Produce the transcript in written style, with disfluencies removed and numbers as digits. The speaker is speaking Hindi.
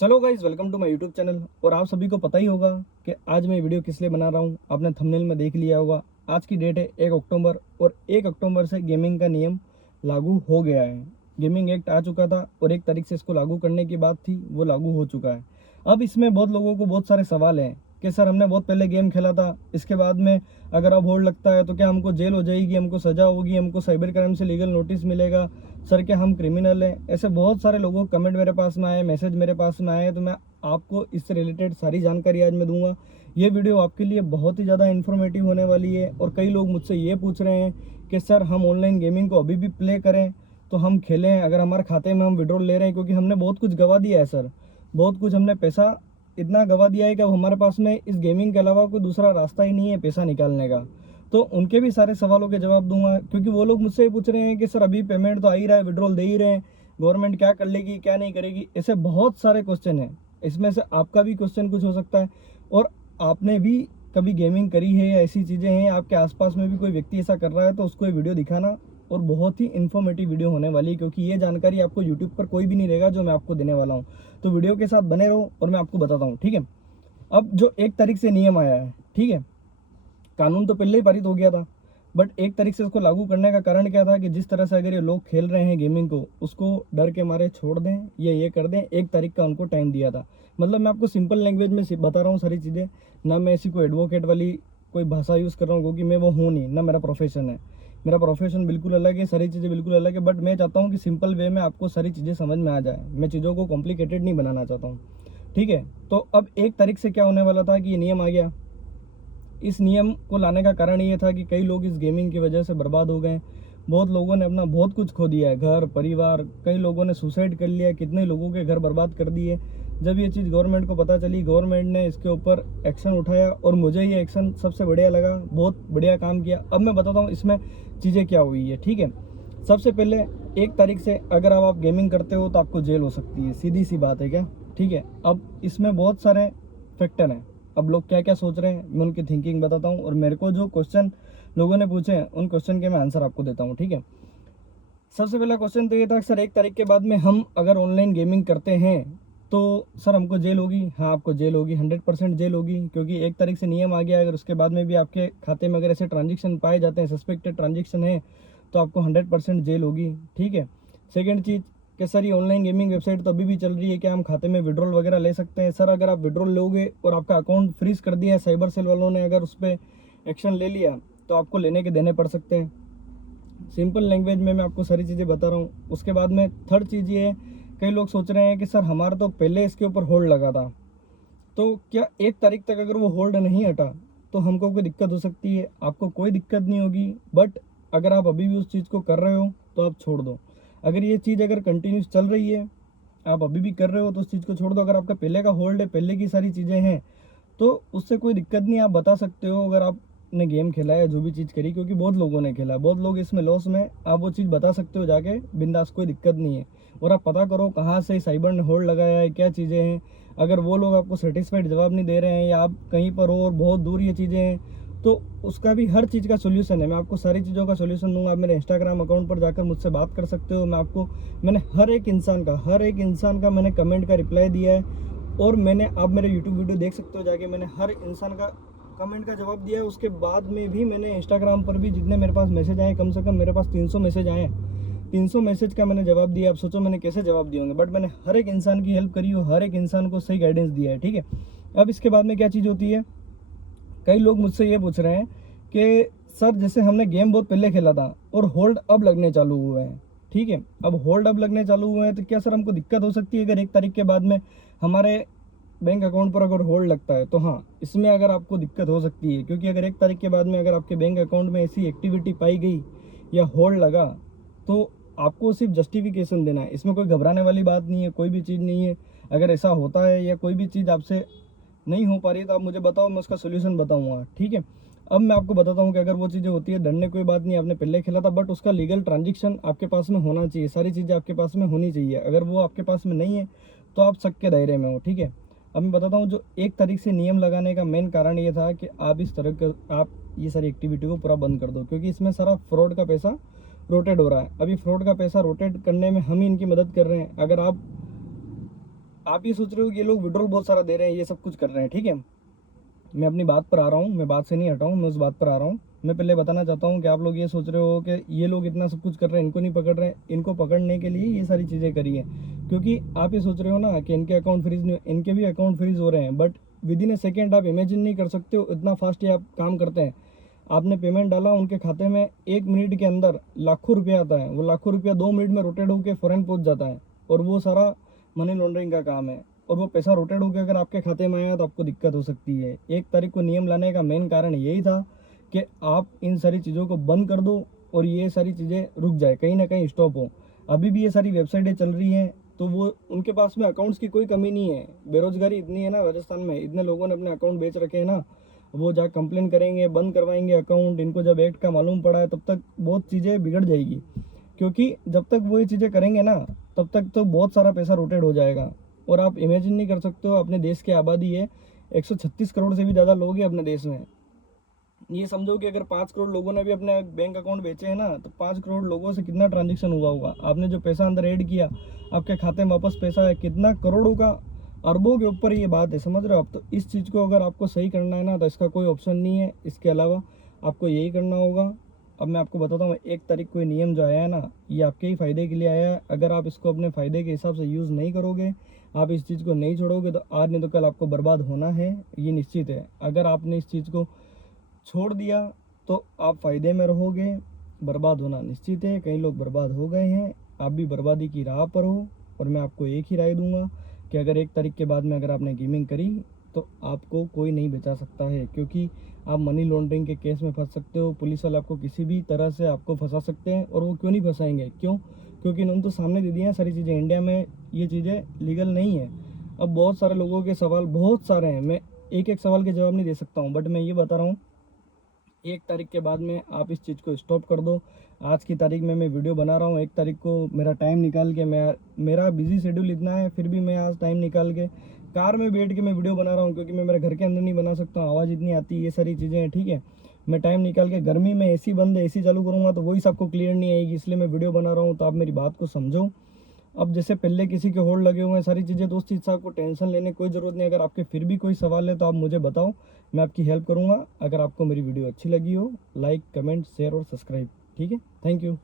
चलो guys, welcome to my YouTube channel. और आप सभी को पता ही होगा कि आज मैं वीडियो किस लिए बना रहा हूँ। आपने थंबनेल में देख लिया होगा। आज की डेट है 1 अक्टूबर और 1 अक्टूबर से गेमिंग का नियम लागू हो गया है। गेमिंग एक्ट आ चुका था और 1 तारीख से इसको लागू करने की बात थी, वो लागू हो चुका है। अब इसमें बहुत लोगों को बहुत सारे सवाल हैं कि सर हमने बहुत पहले गेम खेला था, इसके बाद में अगर अब होल्ड लगता है तो क्या हमको जेल हो जाएगी, हमको सजा होगी, हमको साइबर क्राइम से लीगल नोटिस मिलेगा, सर क्या हम क्रिमिनल हैं। ऐसे बहुत सारे लोगों के कमेंट मेरे पास में आए, मैसेज मेरे पास में आए। तो मैं आपको इससे रिलेटेड सारी जानकारी आज मैं दूंगा। ये वीडियो आपके लिए बहुत ही ज़्यादा इन्फॉर्मेटिव होने वाली है। और कई लोग मुझसे ये पूछ रहे हैं कि सर हम ऑनलाइन गेमिंग को अभी भी प्ले करें तो हम खेलें, अगर हमारे खाते में हम विड्रॉल ले रहे हैं, क्योंकि हमने बहुत कुछ गवा दिया है सर। बहुत कुछ हमने पैसा इतना गवा दिया है कि अब हमारे पास में इस गेमिंग के अलावा कोई दूसरा रास्ता ही नहीं है पैसा निकालने का। तो उनके भी सारे सवालों के जवाब दूंगा, क्योंकि वो लोग मुझसे पूछ रहे हैं कि सर अभी पेमेंट तो आ ही रहा है, विड्रॉल दे ही रहे हैं, गवर्नमेंट क्या कर लेगी क्या नहीं करेगी। ऐसे बहुत सारे क्वेश्चन हैं। इसमें से आपका भी क्वेश्चन कुछ हो सकता है और आपने भी कभी गेमिंग करी है या ऐसी चीज़ें हैं, आपके आसपास में भी कोई व्यक्ति ऐसा कर रहा है, तो उसको ये वीडियो दिखाना। और बहुत ही इन्फॉर्मेटिव वीडियो होने वाली है, क्योंकि ये जानकारी आपको यूट्यूब पर कोई भी नहीं रहेगा जो मैं आपको देने वाला हूँ। तो वीडियो के साथ बने रहो और मैं आपको बताता हूँ, ठीक है। अब जो 1 तारीख से नियम आया है, ठीक है, कानून तो पहले ही पारित हो गया था, बट 1 तारीख से इसको लागू करने का कारण क्या था कि जिस तरह से अगर ये लोग खेल रहे हैं गेमिंग को, उसको डर के मारे छोड़ दें या ये कर दें। 1 तारीख का उनको टाइम दिया था। मतलब मैं आपको सिंपल लैंग्वेज में बता रहा हूँ सारी चीज़ें। ना मैं ऐसी कोई एडवोकेट वाली कोई भाषा यूज़ कर रहा हूँ, क्योंकि मैं वो हूँ नहीं, ना मेरा प्रोफेशन है। मेरा प्रोफेशन बिल्कुल अलग है, सारी चीज़ें बिल्कुल अलग है। बट मैं चाहता हूँ कि सिंपल वे में आपको सारी चीज़ें समझ में आ जाए। मैं चीज़ों को कॉम्प्लिकेटेड नहीं बनाना चाहता हूँ, ठीक है। तो अब 1 तारीख से क्या होने वाला था कि ये नियम आ गया। इस नियम को लाने का कारण ये था कि कई लोग इस गेमिंग की वजह से बर्बाद हो गए। बहुत लोगों ने अपना बहुत कुछ खो दिया है, घर परिवार, कई लोगों ने सुसाइड कर लिया, कितने लोगों के घर बर्बाद कर दिए। जब ये चीज़ गवर्नमेंट को पता चली, गवर्नमेंट ने इसके ऊपर एक्शन उठाया और मुझे ये एक्शन सबसे बढ़िया लगा, बहुत बढ़िया काम किया। अब मैं बताता हूँ इसमें चीज़ें क्या हुई है, ठीक है। सबसे पहले 1 तारीख से अगर आप गेमिंग करते हो तो आपको जेल हो सकती है, सीधी सी बात है क्या, ठीक है। अब इसमें बहुत सारे फैक्टर हैं। अब लोग क्या क्या सोच रहे हैं मैं उनकी थिंकिंग बताता हूँ, और मेरे को जो क्वेश्चन लोगों ने पूछे हैं उन क्वेश्चन के मैं आंसर आपको देता हूँ, ठीक है। सबसे पहला क्वेश्चन तो ये था कि सर 1 तारीख के बाद में हम अगर ऑनलाइन गेमिंग करते हैं तो सर हमको जेल होगी। हाँ, आपको जेल होगी, 100% जेल होगी, क्योंकि 1 तारीख से नियम आ गया। अगर उसके बाद में भी आपके खाते में अगर ऐसे ट्रांजेक्शन पाए जाते हैं, सस्पेक्टेड ट्रांजेक्शन है, तो आपको 100% जेल होगी, ठीक है। सेकेंड चीज़ कि सर ये ऑनलाइन गेमिंग वेबसाइट तो अभी भी चल रही है, क्या हम खाते में विड्रॉल वगैरह ले सकते हैं। सर अगर आप विड्रॉल लोगे और आपका अकाउंट फ्रीज कर दिया है, साइबर सेल वालों ने अगर उस पर एक्शन ले लिया, तो आपको लेने के देने पड़ सकते हैं। सिंपल लैंग्वेज में मैं आपको सारी चीज़ें बता रहा हूँ। उसके बाद में थर्ड चीज़ ये है, कई लोग सोच रहे हैं कि सर हमारा तो पहले इसके ऊपर होल्ड लगा था, तो क्या 1 तारीख तक अगर वो होल्ड नहीं हटा तो हमको कोई दिक्कत हो सकती है। आपको कोई दिक्कत नहीं होगी, बट अगर आप अभी भी उस चीज़ को कर रहे हो तो आप छोड़ दो। अगर ये चीज़ अगर कंटिन्यूस चल रही है, आप अभी भी कर रहे हो, तो उस चीज़ को छोड़ दो। अगर आपका पहले का होल्ड है, पहले की सारी चीज़ें हैं, तो उससे कोई दिक्कत नहीं। आप बता सकते हो अगर आपने गेम खेला है, जो भी चीज़ करी, क्योंकि बहुत लोगों ने खेला है, बहुत लोग इसमें लॉस में, आप वो चीज़ बता सकते हो जाके बिंदास, कोई दिक्कत नहीं है। और आप पता करो कहाँ से साइबर ने होल्ड लगाया है, क्या चीज़ें हैं। अगर वो लोग आपको सेटिस्फाइड जवाब नहीं दे रहे हैं या आप कहीं पर हो और बहुत दूर ये चीज़ें हैं, तो उसका भी हर चीज़ का सोल्यूशन है। मैं आपको सारी चीज़ों का सोल्यूशन दूंगा। आप मेरे इंस्टाग्राम अकाउंट पर जाकर मुझसे बात कर सकते हो। मैंने हर एक इंसान का मैंने कमेंट का रिप्लाई दिया है। और मैंने, आप मेरे यूट्यूब वीडियो देख सकते हो जाके, मैंने हर इंसान का कमेंट का जवाब दिया है। उसके बाद में भी मैंने इंस्टाग्राम पर भी जितने मेरे पास मैसेज आए, कम से कम मेरे पास 300 मैसेज आए हैं, 300 मैसेज का मैंने जवाब दिया। आप सोचो मैंने कैसे जवाब दिए होंगे, बट मैंने हर एक इंसान की हेल्प करी और हर एक इंसान को सही गाइडेंस दिया है, ठीक है। अब इसके बाद में क्या चीज़ होती है, कई लोग मुझसे ये पूछ रहे हैं कि सर जैसे हमने गेम बहुत पहले खेला था और होल्ड अब लगने चालू हुए हैं, ठीक है। अब होल्ड अब लगने चालू हुए हैं तो क्या सर हमको दिक्कत हो सकती है अगर 1 तारीख के बाद में हमारे बैंक अकाउंट पर अगर होल्ड लगता है। तो हाँ, इसमें अगर आपको दिक्कत हो सकती है, क्योंकि अगर 1 तारीख के बाद में अगर आपके बैंक अकाउंट में ऐसी एक्टिविटी पाई गई या होल्ड लगा, तो आपको सिर्फ जस्टिफिकेशन देना है। इसमें कोई घबराने वाली बात नहीं है, कोई भी चीज़ नहीं है। अगर ऐसा होता है या कोई भी चीज़ आपसे नहीं हो पा रही है तो आप मुझे बताओ, मैं उसका सोल्यूशन बताऊंगा, ठीक है। अब मैं आपको बताता हूँ कि अगर वो चीज़ें होती है, डरने कोई बात नहीं, आपने पहले खेला था, बट उसका लीगल ट्रांजेक्शन आपके पास में होना चाहिए, सारी चीज़ें आपके पास में होनी चाहिए। अगर वो आपके पास में नहीं है तो आप शक के दायरे में हो, ठीक है। अब मैं बताता हूँ, जो 1 तारीख से नियम लगाने का मेन कारण ये था कि आप इस तरह के, आप ये सारी एक्टिविटी को पूरा बंद कर दो, क्योंकि इसमें सारा फ्रॉड का पैसा रोटेट हो रहा है। अभी फ्रॉड का पैसा रोटेट करने में हम ही इनकी मदद कर रहे हैं। अगर आप आप ये सोच रहे हो कि ये लोग विड्रॉल बहुत सारा दे रहे हैं, ये सब कुछ कर रहे हैं, ठीक है। मैं अपनी बात पर आ रहा हूँ, मैं बात से नहीं हटा हूँ, मैं उस बात पर आ रहा हूँ। मैं पहले बताना चाहता हूँ कि आप लोग ये सोच रहे हो कि ये लोग इतना सब कुछ कर रहे हैं, इनको नहीं पकड़ रहे हैं। इनको पकड़ने के लिए ये सारी चीज़ें करी हैं, क्योंकि आप ये सोच रहे हो ना कि इनके अकाउंट फ्रीज नहीं, इनके भी अकाउंट फ्रीज हो रहे हैं, but with in A second आप इमेजिन नहीं कर सकते हो इतना फास्ट ये आप काम करते हैं। आपने पेमेंट डाला उनके खाते में, 1 मिनट के अंदर लाखों रुपया आता है। वो लाखों रुपया 2 मिनट में रोटेट होकर फॉरेन पहुंच जाता है, और वो सारा मनी लॉन्ड्रिंग का काम है। और वो पैसा रोटेट होकर अगर आपके खाते में आया तो आपको दिक्कत हो सकती है। 1 तारीख को नियम लाने का मेन कारण यही था कि आप इन सारी चीज़ों को बंद कर दो और ये सारी चीज़ें रुक जाए, कहीं ना कहीं स्टॉप हो। अभी भी ये सारी वेबसाइटें चल रही हैं, तो वो उनके पास में अकाउंट्स की कोई कमी नहीं है। बेरोजगारी इतनी है ना राजस्थान में, इतने लोगों ने अपने अकाउंट बेच रखे हैं ना, वो जाकर कंप्लेन करेंगे, बंद करवाएंगे अकाउंट। इनको जब एक्ट का मालूम पड़ा है तब तक बहुत चीज़ें बिगड़ जाएगी, क्योंकि जब तक वो ये चीज़ें करेंगे ना तब तक तो बहुत सारा पैसा रोटेट हो जाएगा। और आप इमेजिन नहीं कर सकते हो, अपने देश की आबादी है 136 करोड़ से भी ज़्यादा लोग हैं अपने देश में। ये समझो कि अगर 5 करोड़ लोगों ने भी अपने बैंक अकाउंट बेचे हैं ना, तो 5 करोड़ लोगों से कितना ट्रांजेक्शन हुआ होगा। आपने जो पैसा अंदर ऐड किया, आपके खाते में वापस पैसा है, कितना करोड़ों का, अरबों के ऊपर ये बात है, समझ रहे हो आप। तो इस चीज़ को अगर आपको सही करना है ना, तो इसका कोई ऑप्शन नहीं है इसके अलावा, आपको यही करना होगा। अब मैं आपको बताता हूँ, 1 तारीख को ये नियम जो आया है ना, ये आपके ही फ़ायदे के लिए आया है। अगर आप इसको अपने फ़ायदे के हिसाब से यूज़ नहीं करोगे, आप इस चीज़ को नहीं छोड़ोगे, तो आज नहीं तो कल आपको बर्बाद होना है, ये निश्चित है। अगर आपने इस चीज़ को छोड़ दिया तो आप फ़ायदे में रहोगे, बर्बाद होना निश्चित है। कई लोग बर्बाद हो गए हैं, आप भी बर्बादी की राह पर हो। और मैं आपको एक ही राय दूंगा कि अगर 1 तारीख के बाद में अगर आपने गेमिंग करी तो आपको कोई नहीं बचा सकता है, क्योंकि आप मनी लॉन्ड्रिंग के केस में फंस सकते हो। पुलिस वाले आपको किसी भी तरह से आपको फंसा सकते हैं, और वो क्यों नहीं फंसाएंगे, क्यों? क्योंकि इन्होंने तो सामने दे दिया है सारी चीज़ें। इंडिया में ये चीज़ें लीगल नहीं है। अब बहुत सारे लोगों के सवाल बहुत सारे हैं, मैं एक एक सवाल के जवाब नहीं दे सकता हूँ, बट मैं ये बता रहा हूँ, 1 तारीख के बाद में आप इस चीज़ को स्टॉप कर दो। आज की तारीख में मैं वीडियो बना रहा हूँ, 1 तारीख को मेरा टाइम निकाल के, मेरा बिजी शेड्यूल इतना है, फिर भी मैं आज टाइम निकाल के कार में बैठ के मैं वीडियो बना रहा हूँ, क्योंकि मैं मेरे घर के अंदर नहीं बना सकता हूँ, आवाज़ इतनी आती है, ये सारी चीज़ें हैं, ठीक है। मैं टाइम निकाल के, गर्मी में एसी बंद है, एसी चालू करूँगा तो वही सबको क्लियर नहीं आएगी, इसलिए मैं वीडियो बना रहा हूँ। तो आप मेरी बात को समझो। अब जैसे पहले किसी के होल्ड लगे हुए हैं सारी चीज़ें, तो उस चीज़ से आपको टेंशन लेने की कोई ज़रूरत नहीं। अगर आपके फिर भी कोई सवाल है तो आप मुझे बताओ, मैं आपकी हेल्प करूँगा। अगर आपको मेरी वीडियो अच्छी लगी हो, लाइक, कमेंट, शेयर और सब्सक्राइब, ठीक है। Thank you.